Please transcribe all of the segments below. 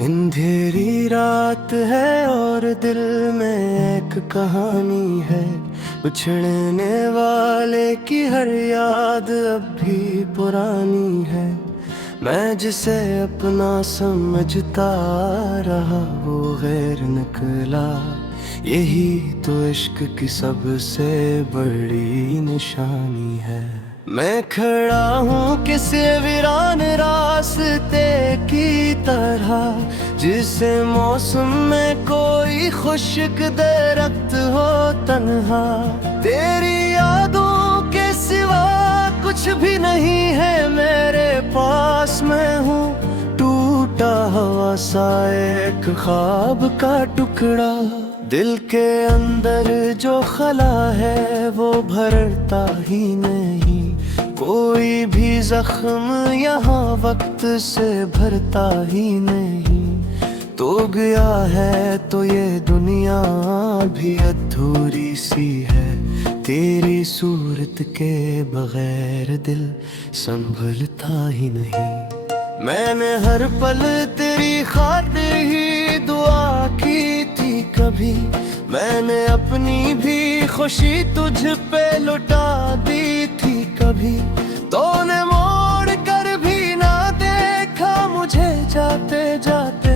अंधेरी रात है और दिल में एक कहानी है। उछड़ने वाले की हर याद अब भी पुरानी है। मैं जिसे अपना समझता रहा वो गैर निकला। यही तो इश्क की सबसे बड़ी निशानी है। मैं खड़ा हूँ किसी वीरान रास्ते की तरह, जिसे मौसम में कोई खुश्क दरख्त हो तन्हा। तेरी यादों के सिवा कुछ भी नहीं है मेरे पास। मैं हूँ टूटा हुआ सा एक ख्वाब का टुकड़ा। दिल के अंदर जो खला है वो भरता ही नहीं। कोई भी जख्म यहाँ वक्त से भरता ही नहीं। तो गया है तो ये दुनिया भी अधूरी सी है। तेरी सूरत के बगैर दिल संभलता ही नहीं। मैंने हर पल तेरी खातिर ही दुआ की थी कभी। मैंने अपनी भी खुशी तुझ पे लुटा दी थी कभी। तूने मोड़ कर भी ना देखा मुझे जाते जाते।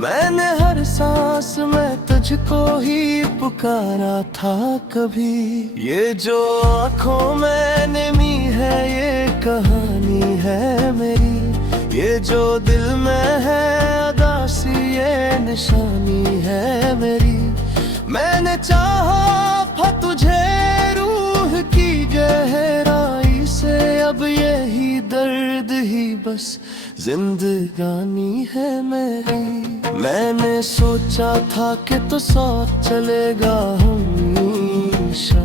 मैंने हर सांस में तुझको ही पुकारा था कभी। ये जो आँखों में नमी है ये कहानी है मेरी। ये जो दिल में है अदासी ये निशानी है मेरी। मैंने चाहा तुझे रूह की गहराई से। अब यही दर्द ही बस जिंदगानी है मेरी। मैंने सोचा था कि तू साथ चलेगा हमेशा।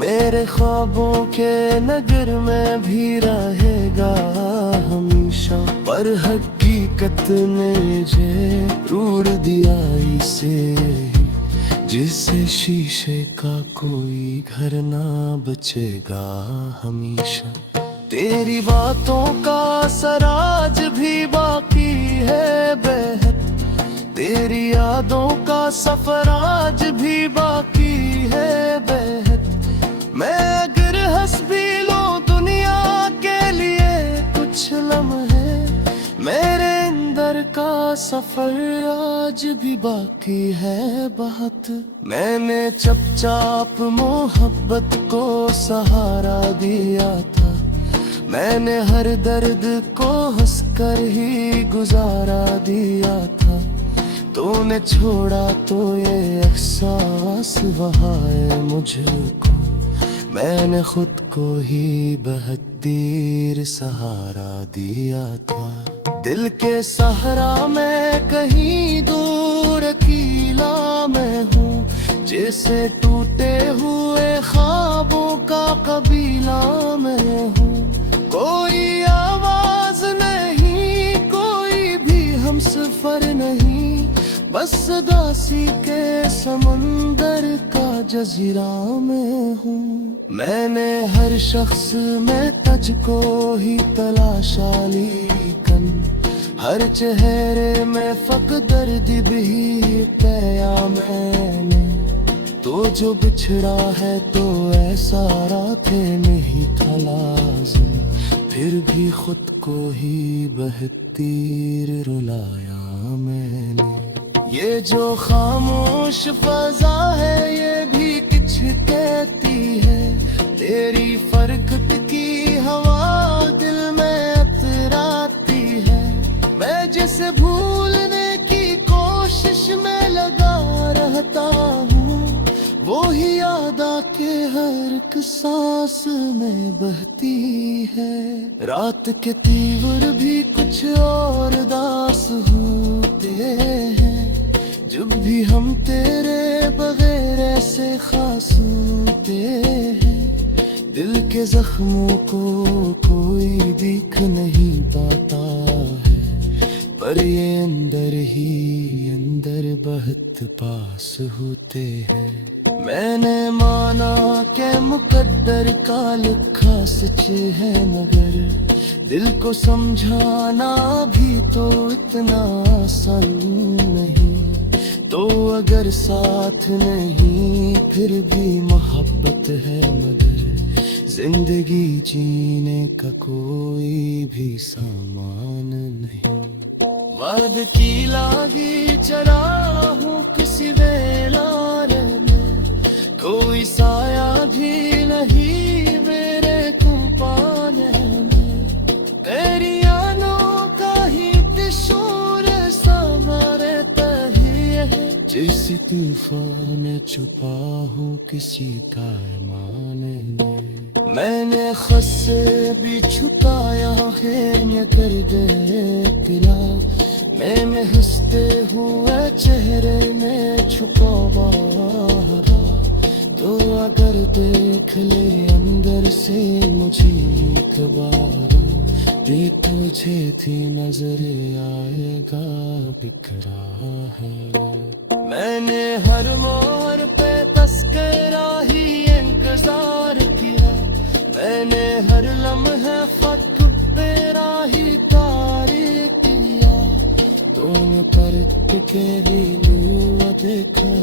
मेरे ख्वाबों के नगर में भी रहेगा हमेशा। पर हकीकत ने जरूर दिया इसे, जिससे शीशे का कोई घर ना बचेगा हमेशा। तेरी बातों का सराज भी बाकी है बेहद। तेरी यादों का सफर आज भी बाकी है बेहद। मैं अगर हंस भी लूं दुनिया के लिए कुछ लम्हे, मेरे अंदर का सफर आज भी बाकी है बहुत। मैंने चुपचाप मोहब्बत को सहारा दिया था। मैंने हर दर्द को हंसकर ही गुजारा दिया था। तूने छोड़ा तो ये एहसास बहाए मुझको। मैंने खुद को ही बहत्तीर सहारा दिया था। दिल के सहारा में कहीं दूर अकेला मैं हूँ। जैसे टूटे हुए ख्वाबों का कबीला मैं हूँ। कोई आवाज नहीं कोई भी हमसफर नहीं। बस दासी के समंदर का जजीरा में हूँ। मैंने हर शख्स में तुझको ही तलाशा लेकिन हर चेहरे में फक दर्द भी पाया मैंने। तो जो बिछड़ा है तो ऐसा रातें नहीं था लाज़िम। फिर भी खुद को ही बहत्तीर रुलाया मैंने। ये जो खामोश फजा है ये भी कुछ कहती है। तेरी फरकत की हवा दिल में अतराती है। मैं जिसे भूलने की कोशिश में लगा रहता हूँ, वो ही याद आके हर एक सांस में बहती है। रात के तीवर भी कुछ और दास होते हैं। जब भी हम तेरे बगैर ऐसे खास होते हैं। दिल के जख्मों को कोई देख नहीं पाता है। पर ये अंदर ही अंदर बहुत पास होते हैं। मैंने माना के मुकद्दर का लिखा सच है, मगर दिल को समझाना भी तो इतना आसान नहीं। तो अगर साथ नहीं फिर भी मोहब्बत है, मगर जिंदगी जीने का कोई भी सामान नहीं। वाद की लागी चला हूँ किसी वेलारे में, कोई साया भी नहीं मेरे कुंपाने में। तेरी यादों का ही दिशोर सवारे तहिए, जिस तूफान छुपा हूँ किसी कारमाने में। मैंने खुद से भी छुपाया है ये कर दे पिला, मैंने हंसते हुए चेहरे में छुपावा। तो अगर देख ले अंदर से मुझे एक बार, ये तुझे थी नजर आएगा बिखरा है। मैंने हर मोड़ पे तस्करा ही इंतजार किया, मैंने हर लम्हे फक तेरा ही तारीख किया। तुम पर के भी देखा,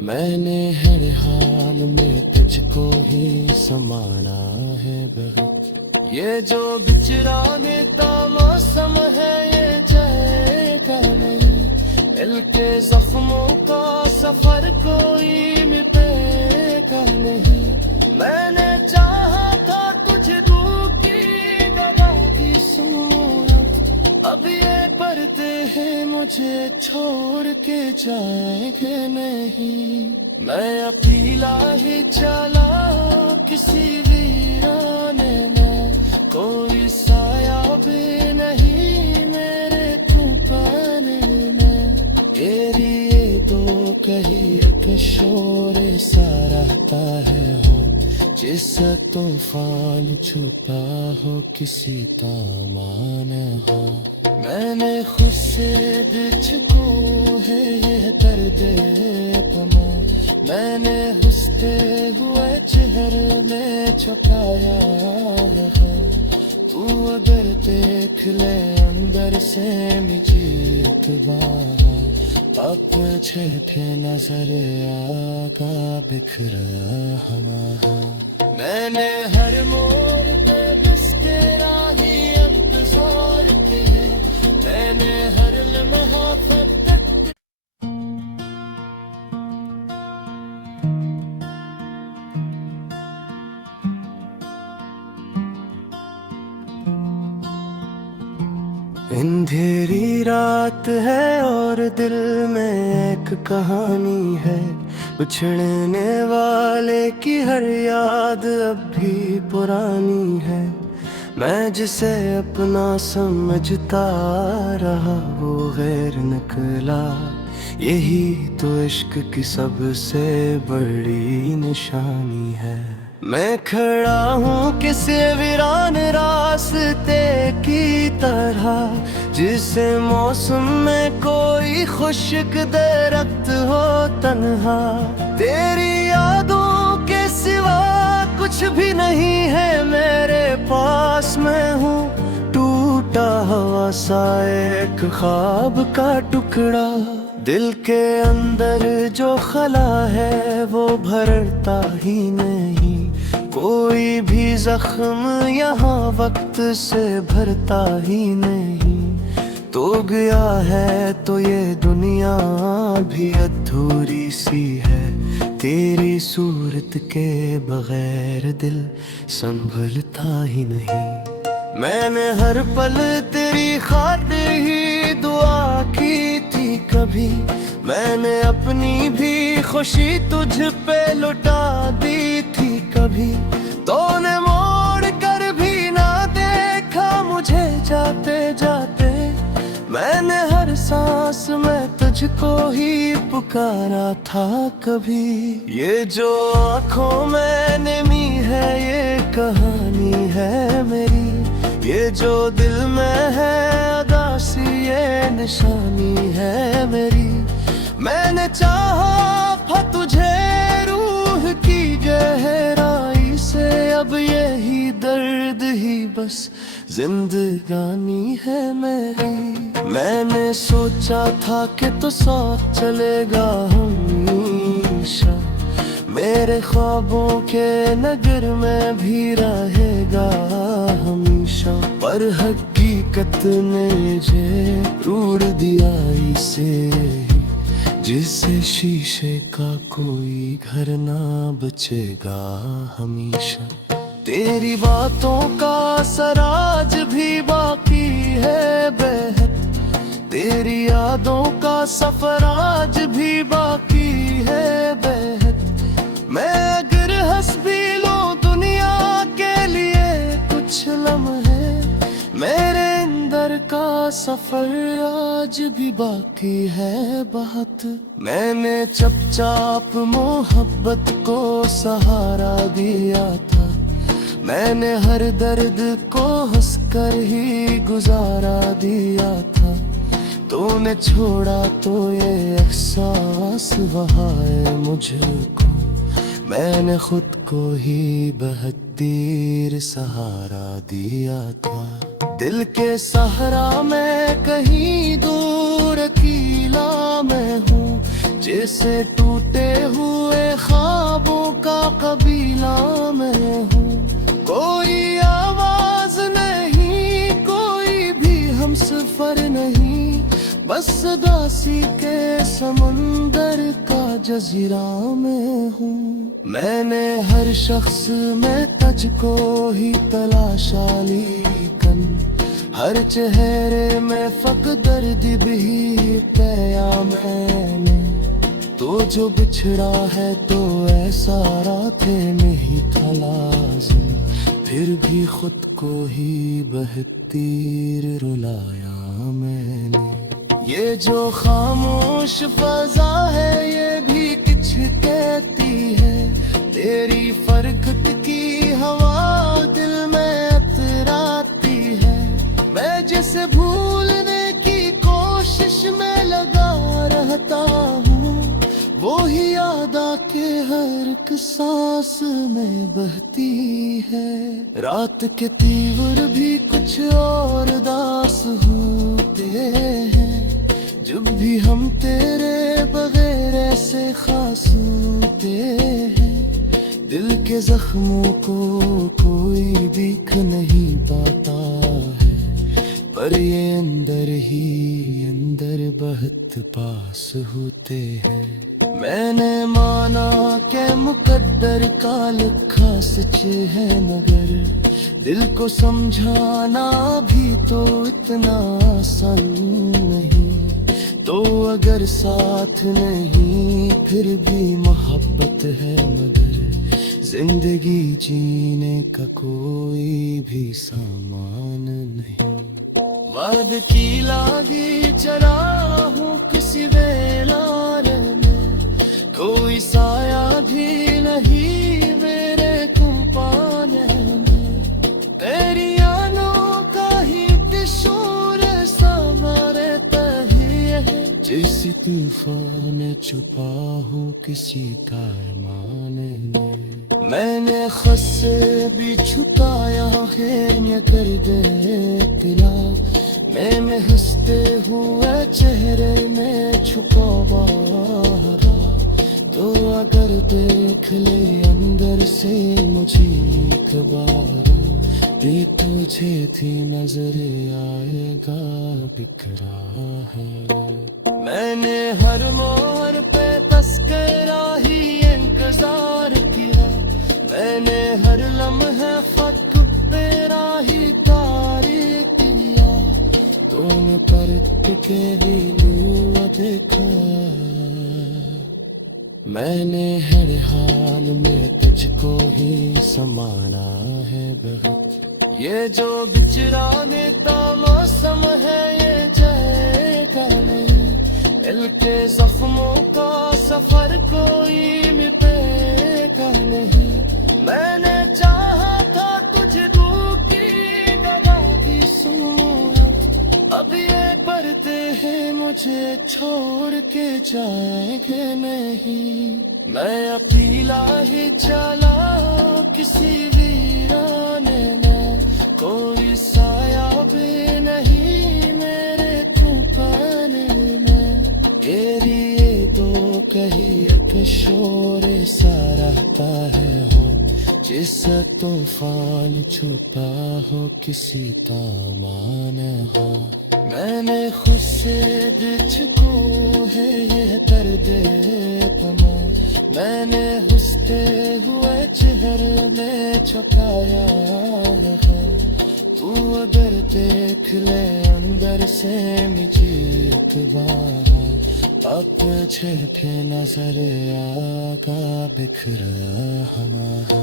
मैंने हर हाल में तुझको ही समाना है बहुत। ये जो बिचराने का मौसम है ये जाएगा नहीं, दिल के जख्मों का सफर कोई मिटेगा नहीं। मैंने चाहा था तुझे दूर की गवा की सूरत, अब ये परते हैं मुझे छोड़ के जाएंगे नहीं। मैं अकेला ही चला किसी वीराने में, कोई साया भी नहीं मेरे कुंपाने में। ये दो कही एक शोर सा रहता है हो, जिस तूफान छुपा हो किसी दामन हो। मैंने खुद से तुझको है ये दर्द अपना, मैंने हंसते हुए चेहरे में छुपाया है। तू अगर देख ले अंदर से मुझे एक बार, अब छे नजर आगा बिखरा हवा। मैंने हर मोड़ पे बस तेरा ही इंतजार किया, मैंने हर लम्हा अंधेरी रात है और दिल में एक कहानी है, बिछड़ने वाले की हर याद अब भी पुरानी है। मैं जिसे अपना समझता रहा वो गैर निकला, यही तो इश्क की सबसे बड़ी निशानी है। मैं खड़ा हूँ किसी वीरान रास्ते की तरह, जिसे मौसम में कोई खुश्क दरख्त हो तन्हा। तेरी यादों के सिवा कुछ भी नहीं है मेरे पास, मैं हूँ टूटा हुआ सा एक ख्वाब का टुकड़ा। दिल के अंदर जो खला है वो भरता ही नहीं, कोई भी जख्म यहाँ वक्त से भरता ही नहीं। तो गया है तो ये दुनिया भी अधूरी सी है, तेरी सूरत के बगैर दिल संभलता ही नहीं। मैंने हर पल तेरी खातिर ही दुआ की थी कभी, मैंने अपनी भी खुशी तुझ पे लुटा दी थी कभी। तूने मोड़ कर भी ना देखा मुझे जाते जाते, मैंने हर सांस में तुझको ही पुकारा था कभी। ये जो आँखों में नमी है ये कहानी है मेरी, ये जो दिल में है उदासी ये निशानी है मेरी। मैंने चाहा तड़पा तुझे रूह की गहराई से, अब यही दर्द ही बस जिंदगानी है मेरी। मैंने सोचा था कि तो साथ चलेगा हमेशा, मेरे ख्वाबों के नगर में भी रहेगा हमेशा, पर हकीकत ने जरूर दिया इसे, जिससे शीशे का कोई घर ना बचेगा हमेशा। तेरी बातों का सराज भी बाकी है बेहद, तेरी यादों का सफर आज भी बाकी है बेहद। मैं अगर हंस भी लूं दुनिया के लिए कुछ लम्हे, मेरे अंदर का सफर आज भी बाकी है बहुत। मैंने चुपचाप मोहब्बत को सहारा दिया था, मैंने हर दर्द को हंसकर ही गुजारा दिया था। तूने छोड़ा तो ये एहसास बहाए मुझको, मैंने खुद को ही बहत्तीर सहारा दिया था। दिल के सहारा मैं कहीं दूर अकेला मैं हूँ, जैसे टूटे हुए ख्वाबों का कबीला मैं हूँ। कोई आवाज नहीं, कोई भी हम सफर नहीं, बस दासी के समंदर का जजीरा में हूँ। मैंने हर शख्स में तुझको ही तलाशा, लेकिन हर चेहरे में फकत दर्द भी पाया मैंने। तो जो बिछड़ा है तो ऐसा राते में ही था लाज़िम, फिर भी खुद को ही बहत्तीर रुलाया मैंने। ये जो खामोश फजा है ये भी कुछ कहती है, तेरी फरकत की हवा दिल में अतराती है। मैं जिसे भूलने की कोशिश में लगा रहता हूँ, वो ही याद आके हर एक सांस में बहती है। रात के तीवर भी कुछ और दास होते हैं, जब भी हम तेरे बगैर ऐसे खास होते हैं। दिल के जख्मों को कोई भीख नहीं पाता है, पर ये अंदर ही अंदर बहुत पास होते हैं। मैंने माना के मुकद्दर का लिखा सच है, मगर दिल को समझाना भी तो इतना आसान नहीं। तो अगर साथ नहीं फिर भी मोहब्बत है, मगर जिंदगी जीने का कोई भी सामान नहीं। वाद की लागी चला हूँ किसी वेलार में, कोई साया भी नहीं मेरे कुंपाने में। तेरी आनों का ही दिशूर सवारे तहिए, जिस तूफान छुपा हूँ किसी कारमाने में। मैंने खुद से भी छुपाया है ये कर दे पिला, मैंने हंसते हुए चेहरे में छुपावा। तो अगर देख ले अंदर से मुझे एक बार, ये तुझे थी नजर आएगा बिखरा है। मैंने हर मोड़ पे तस्करा ही इंतजार किया, मैंने हर लम्हे फक तेरा ही तारीख किया। तुम पर के ही देखा, मैंने हर हाल में तुझको ही समाना है बहुत। ये जो बिछड़ाने का मौसम है ये जाएगा नहीं, दिल के जख्मों का सफर कोई मिटेगा नहीं। मैंने चाहा था तुझे की गदा की सुनो, अब ये पड़ते हैं मुझे छोड़ के जाएंगे नहीं। मैं अकेला ही चला किसी वीराने में, कोई साया भी नहीं मेरे ठिकाने में। तेरी ये दो कही एक शोर सा रहता है हो, जिससे तूफान छुपा हो किसी दामन हो। मैंने खुद से दिल को है ये दर्द पना, मैंने हंसते हुए चेहरे में छुपाया है। तू अगर देख ले अंदर से मुझे एक बार, अब छेठे नजर आगा बिखरा हवा।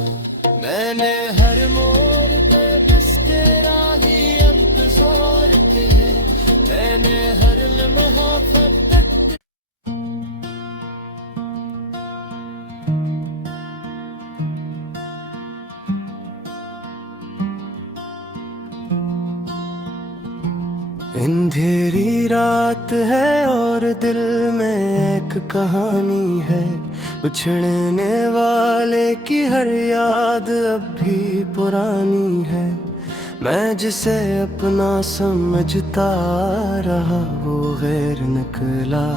मैंने हर मोड़ पे बस तेरा ही इंतजार किया, मैंने हर लम्हा फटक। अंधेरी रात है और दिल में एक कहानी है, उछड़ने वाले की हर याद अब भी पुरानी है। मैं जिसे अपना समझता रहा वो गैर निकला,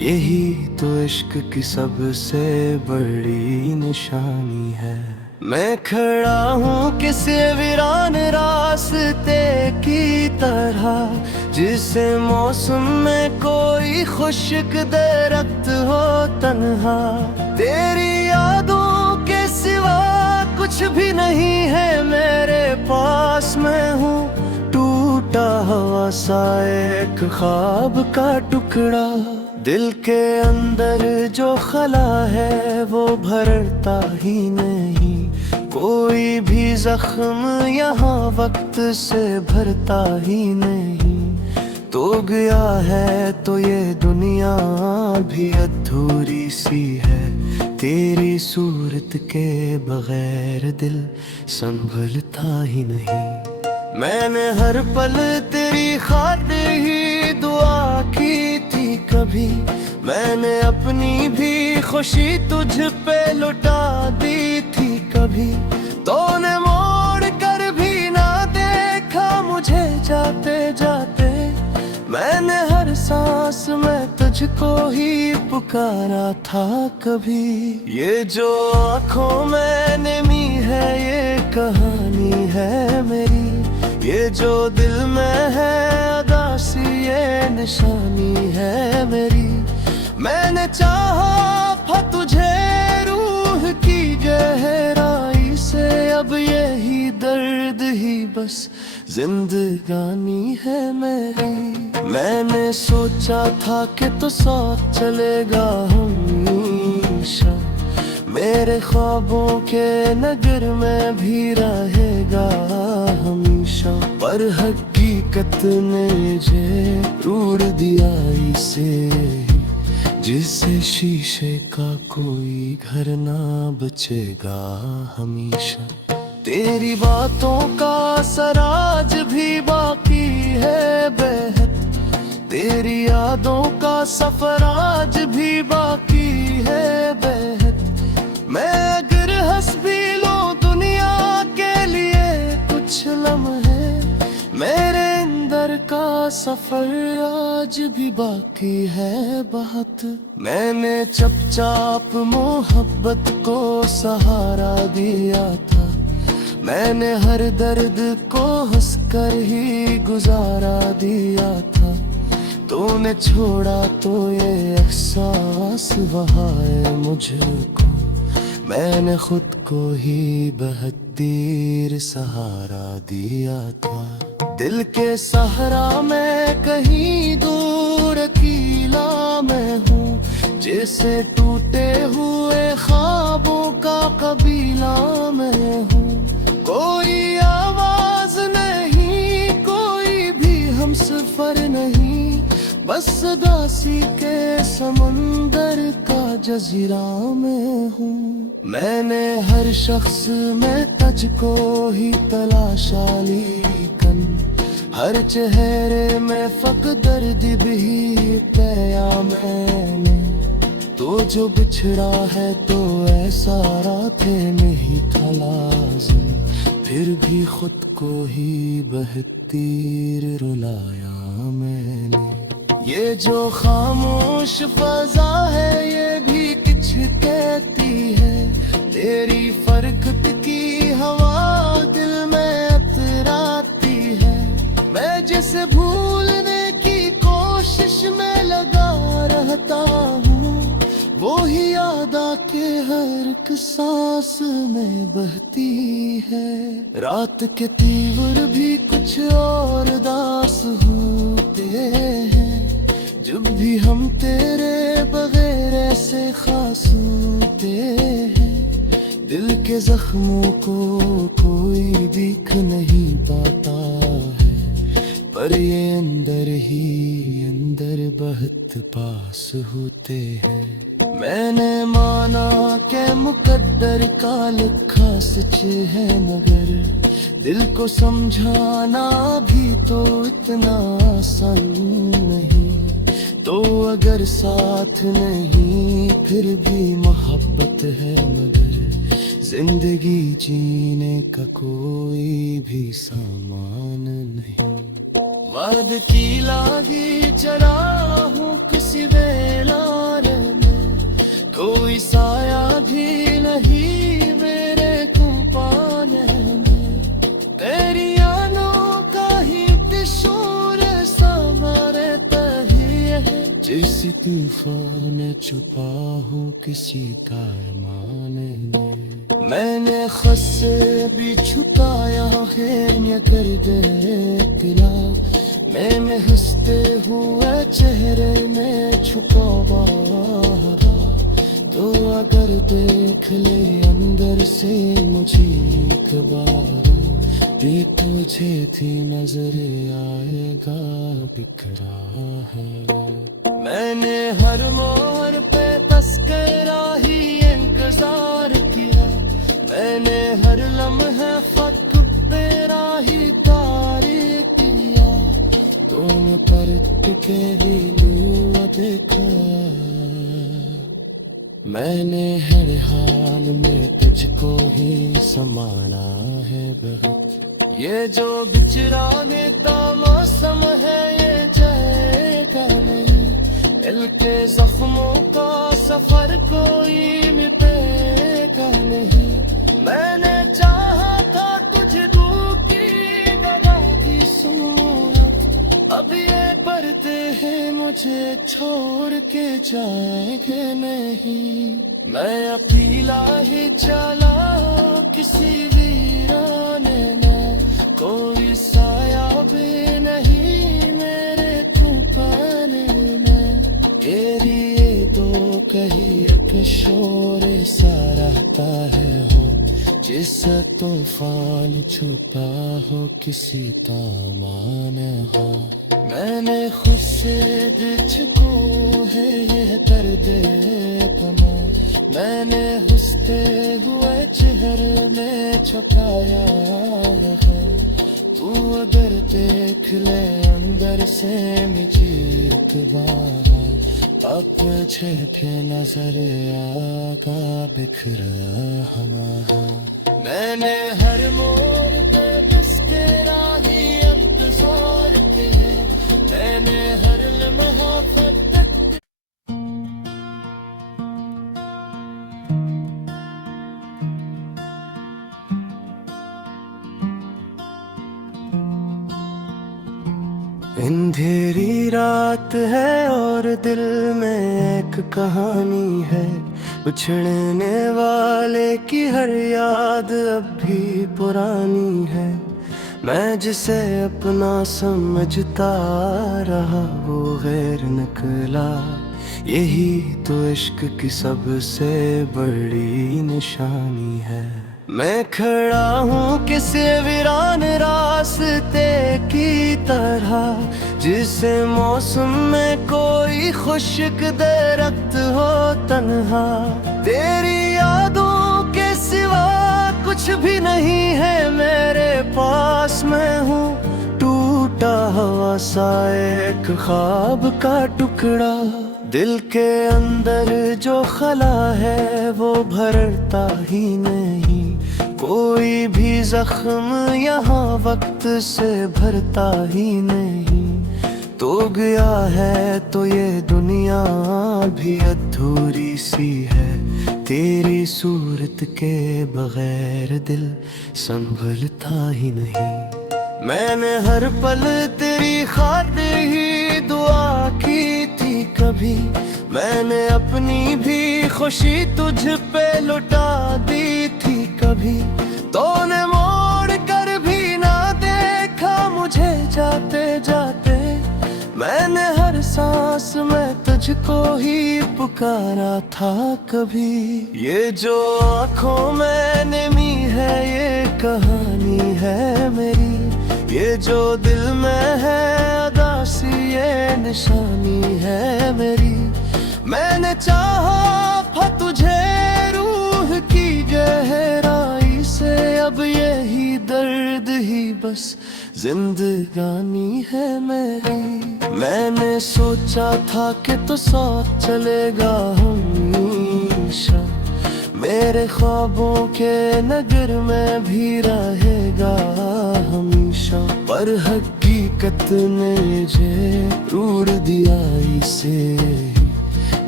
यही तो इश्क की सबसे बड़ी निशानी है। मैं खड़ा हूँ किसी वीरान रास्ते की तरह, जिसे मौसम में कोई खुश्क दरख्त हो तन्हा। तेरी यादों के सिवा कुछ भी नहीं है मेरे पास, मैं हूँ टूटा हुआ सा एक ख्वाब का टुकड़ा। दिल के अंदर जो खला है वो भरता ही नहीं, कोई भी जख्म यहाँ वक्त से भरता ही नहीं। तो गया है तो ये दुनिया भी अधूरी सी है, तेरी सूरत के बगैर दिल संभलता ही नहीं। मैंने हर पल तेरी खातिर ही दुआ की थी कभी, मैंने अपनी भी खुशी तुझ पे लुटा दी थी कभी। तूने मोड़ कर भी ना देखा मुझे जाते जाते, मैंने हर सांस में तुझको ही पुकारा था कभी। ये जो आँखों में नमी है ये कहानी है मेरी, ये जो दिल में है अदासी ये निशानी है मेरी। मैंने चाहा तुझे रूह की गहराई से, अब यही दर्द ही बस जिंदगानी है मेरी। मैंने सोचा था कि तू साथ चलेगा हमेशा, मेरे ख्वाबों के नगर में भी रहेगा हमेशा। पर हकीकत ने मुझे रूठ दिया इसे, जिससे शीशे का कोई घर ना बचेगा हमेशा। तेरी बातों का सराज भी बाकी है बेहद, तेरी यादों का सफर आज भी बाकी है बेहद। मैं अगर हंस भी लूं दुनिया के लिए कुछ लम्हे, मेरे अंदर का सफर आज भी बाकी है बहुत। मैंने चुपचाप मोहब्बत को सहारा दिया था, मैंने हर दर्द को हंसकर ही गुजारा दिया था। तूने छोड़ा तो ये एहसास बहाए मुझको, मैंने खुद को ही बहत्तीर सहारा दिया था। दिल के सहारा में कहीं दूर अकेला मैं हूँ, जैसे टूटे हुए ख्वाबों का कबीला मैं हूँ। कोई आवाज नहीं, कोई भी हमसफर नहीं, बस दासी के समंदर का जजीरा मैं हूँ। मैंने हर शख्स में तुझको ही तलाशा, लेकिन हर चेहरे में फक दर्द भी पाया मैंने, तो जो बिछड़ा है तो ऐसा राते में ही था लाज़िम, फिर भी खुद को ही बहतीर रुलाया मैंने। ये जो खामोश फजा है ये भी कुछ कहती है, तेरी फरकत की हवा दिल में अतराती है। मैं जिसे भूलने की कोशिश में लगा रहता हूँ, वो ही याद आके हर एक सांस में बहती है। रात के तीवर भी कुछ और दास होते हैं, जब भी हम तेरे बगैर ऐसे खास होते हैं। दिल के जख्मों को कोई दिख नहीं पाता है, पर ये अंदर ही अंदर बहुत पास होते हैं। मैंने माना के मुकद्दर का लिखा सच है, मगर दिल को समझाना भी तो इतना आसान नहीं। तो अगर साथ नहीं फिर भी मोहब्बत है, मगर जिंदगी जीने का कोई भी सामान नहीं। मर्द की लागी चला हूँ किसी बेलार में, कोई साया भी नहीं मेरे कुंपाने में। तेरी यादों का ही शोर समारे तहिए, जिस तूफान छुपा हूँ किसी कारमान में। मैंने खुद से भी छुपाया है कर दे पिला, मैंने हंसते हुए चेहरे में छुपावा। तो अगर देख ले अंदर से मुझे एक बार, ये तुझे भी नजर आएगा बिखरा है। मैंने हर मोड़ पे तस्करा ही इंतजार किया, मैंने हर लम्हा फक तेरा ही तारीफ किया। तुम पर टिके ही देखा, मैंने हर हाल में तुझको ही समाना है बहुत। ये जो बिछड़ाने का मौसम है ये जाएगा नहीं, दिल के जख्मों का सफर कोई मिटेगा नहीं। मैंने चाहा था तुझे दूर की गला की सूरत, अब ये पर्दे हैं मुझे छोड़ के जाएंगे नहीं। मैं अकेला ही चला किसी वीराने में, कोई साया भी नहीं मेरे ठिकाने में। तेरी ये दो कही एक शोर सा रहता है हो, जिस तूफान छुपा हो किसी दामन हो। मैंने खुद से तुझको है ये दर्द पना, मैंने हंसते हुए चेहरे में छुपाया है। तू अगर देख ले अंदर से मुझे एक बार, अब छे नजर आगा बिखरा हवा। मैंने हर मोड़ पे बस तेरा ही इंतजार किया, मैंने हर लम्हा फकत। अंधेरी रात है और दिल में एक कहानी है, उछड़ने वाले की हर याद अब भी पुरानी है। मैं जिसे अपना समझता रहा वो गैर निकला, यही तो इश्क की सबसे बड़ी निशानी है। मैं खड़ा हूँ किसी वीरान रास्ते की तरह, जिसे मौसम में कोई खुश्क दरख्त हो तन्हा। तेरी यादों के सिवा कुछ भी नहीं है मेरे पास, मैं हूँ टूटा सा एक ख्वाब का टुकड़ा। दिल के अंदर जो खला है वो भरता ही नहीं, कोई भी जख्म यहाँ वक्त से भरता ही नहीं। तो गया है तो ये दुनिया भी अधूरी सी है, तेरी सूरत के बगैर दिल संभलता ही नहीं। मैंने हर पल तेरी खातिर ही दुआ की थी कभी, मैंने अपनी भी खुशी तुझ पे लुटा दी थी कभी। तूने मोड़ कर भी ना देखा मुझे जाते जाते, मैंने हर सांस में तुझको ही पुकारा था कभी। ये जो आँखों में नमी है ये कहानी है मेरी, ये जो दिल में है अदासी ये निशानी है मेरी। मैंने चाहा तुझे रूह की गहराई से, अब यही दर्द ही बस जिंदगानी है मेरी। मैंने सोचा था कि तो साथ चलेगा हमेशा, मेरे ख्वाबों के नगर में भी रहेगा हमेशा। पर हकीकत ने जरूर दिया इसे,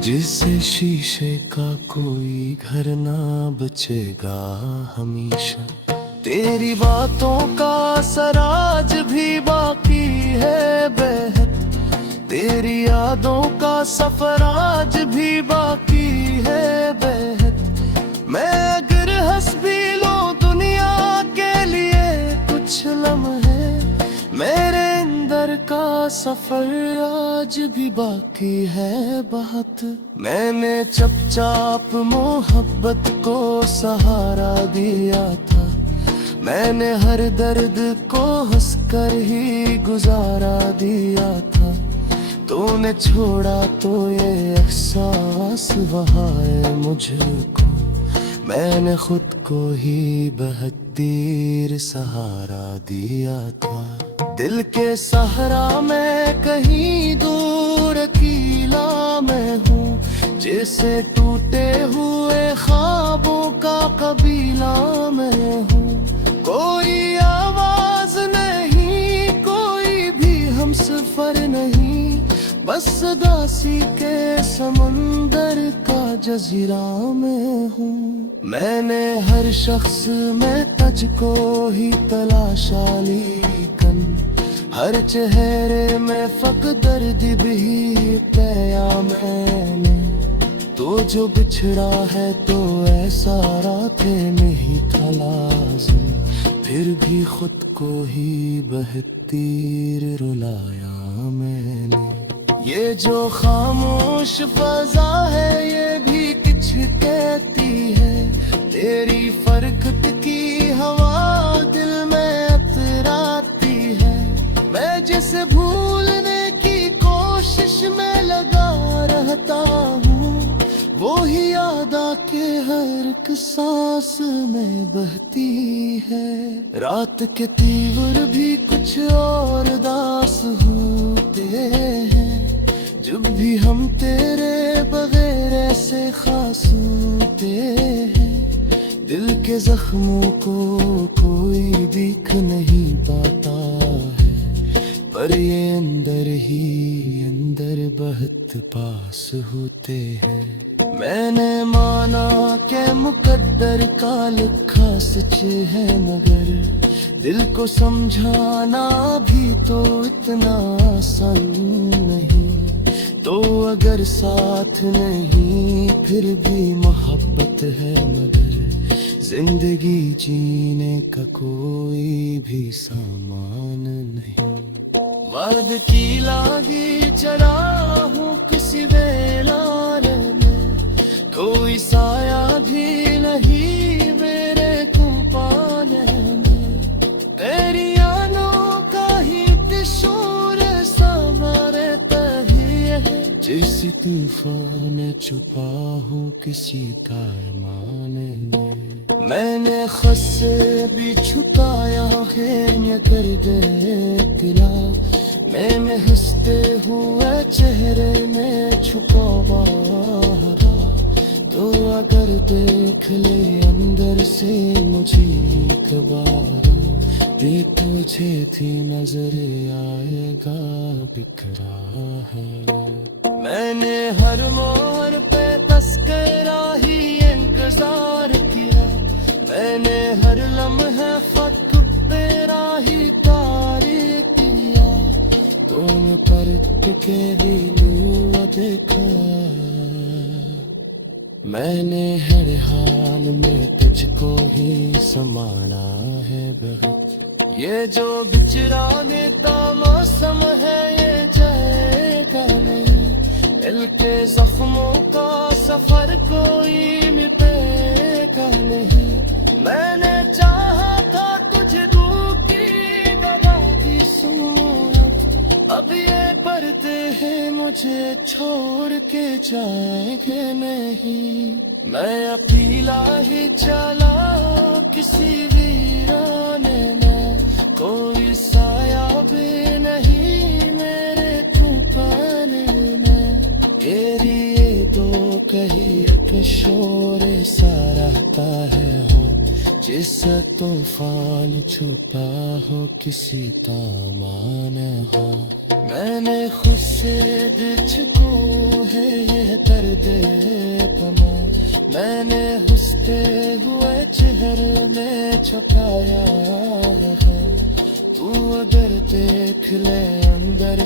जिससे शीशे का कोई घर ना बचेगा हमेशा। तेरी बातों का सराज भी बाकी है बेहद, तेरी यादों का सफर आज भी बाकी है बेहद। मैं अगर हंस भी लूं दुनिया के लिए कुछ लम्हे, मेरे अंदर का सफर आज भी बाकी है बहुत। मैंने चुपचाप मोहब्बत को सहारा दिया था, मैंने हर दर्द को हंसकर ही गुजारा दिया था। तूने छोड़ा तो ये एहसास बहाए मुझको, मैंने खुद को ही बहत्तीर सहारा दिया था। दिल के सहारा में कहीं दूर अकेला मैं हूँ, जैसे टूटे हुए ख्वाबों का कबीला मैं हूँ। कोई आवाज नहीं, कोई भी हम सफर नहीं, बस दासी के समंदर का जजीरा में हूँ। मैंने हर शख्स में तुझको ही तलाशा लेकिन, हर चेहरे में फक दर्द भी पाया मैंने। तो जो बिछड़ा है तो ऐसा राते में ही था लाज़िम, फिर भी खुद को ही बहत्तीर रुलाया मैंने। ये जो खामोश फजा है ये भी कुछ कहती है, तेरी फरकत की हवा दिल में अतराती है। मैं जिसे भूलने की कोशिश में लगा रहता हूँ, वो ही याद आके हर एक सांस में बहती है। रात के तीवर भी कुछ और दास होते हैं, जब भी हम तेरे बगैर ऐसे खास होते हैं। दिल के जख्मों को कोई दिख नहीं पाता है, पर ये अंदर ही अंदर बहुत पास होते हैं। मैंने माना के मुकद्दर का लिखा सच है, मगर दिल को समझाना भी तो इतना आसान नहीं। तो अगर साथ नहीं फिर भी मोहब्बत है, मगर जिंदगी जीने का कोई भी सामान नहीं। मर्द की लागी चढ़ा हूँ किसी वेलार में, कोई साया भी नहीं मेरे कुंपाने में। तेरी यादों का ही दिशोर सवारे तहिए है, जिस तूफान छुपा हूँ किसी कारमाने में। मैंने खुद से भी छुपाया है, ये कर दे तिला मैंने हंसते हुए चेहरे में छुपावा, तो अगर देख ले अंदर से मुझे एक बार, ये तुझे थी नजर आएगा बिखरा है। मैंने हर मोड़ पे तस्करा ही इंतजार किया, मैंने हर लम्हा खत तेरा ही तारीख दिया, तुम पर के भी देखा। मैंने हर हाल में तुझको ही संभाला है बहुत, ये जो बिछड़ाने का मौसम है ये जाएगा नहीं, दिल के जख्मों का सफर कोई मिटेगा नहीं। मैंने चाहा था तुझे दूर की गवा की सूरत, अब ये पर्दे हैं मुझे छोड़ के जाएंगे नहीं। मैं अकेला ही चला किसी वीराने में, कोई साया भी नहीं मेरे ठिकाने में। ये दो कही एक शोर सा रहता है हो, जिस तूफान छुपा हो किसी दामन हो। मैंने खुद से तुझको है ये दर्द पना, मैंने हंसते हुए चेहरे में छुपाया है, तू अगर देख ले अंदर